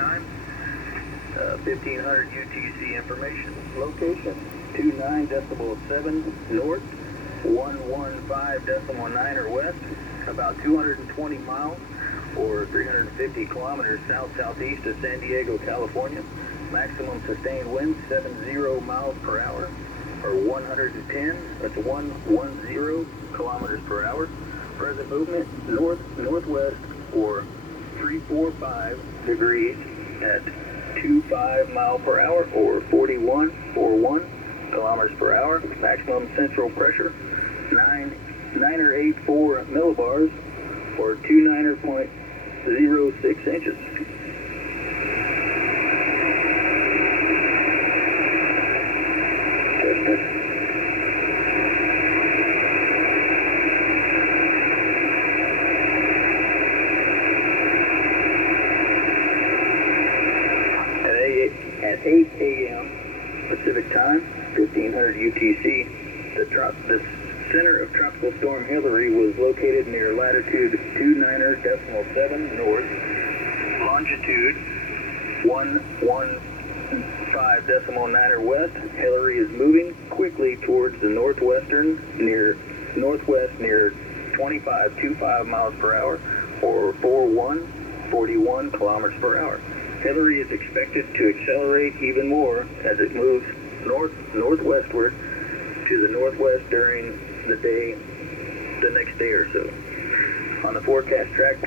time. 1500 UTC information. Location 29.7 north, 115.9 west, about 220 miles or 350 kilometers south-southeast of San Diego, California. Maximum sustained wind 70 miles per hour or 110, that's 110 kilometers per hour. Present movement north-northwest or 345 degrees at 25 mile per hour or 41 kilometers per hour. Maximum central pressure 984 millibars or 29.06 inches. At 8 a.m. Pacific time, 1500 UTC, the center of Tropical Storm Hilary was located near latitude 29.7 north, longitude 115.9 west. Hilary is moving quickly towards the northwest near 25 miles per hour or 41 kilometers per hour. Hilary is expected to accelerate even more as it moves northwestward to the northwest during the next day or so. On the forecast track,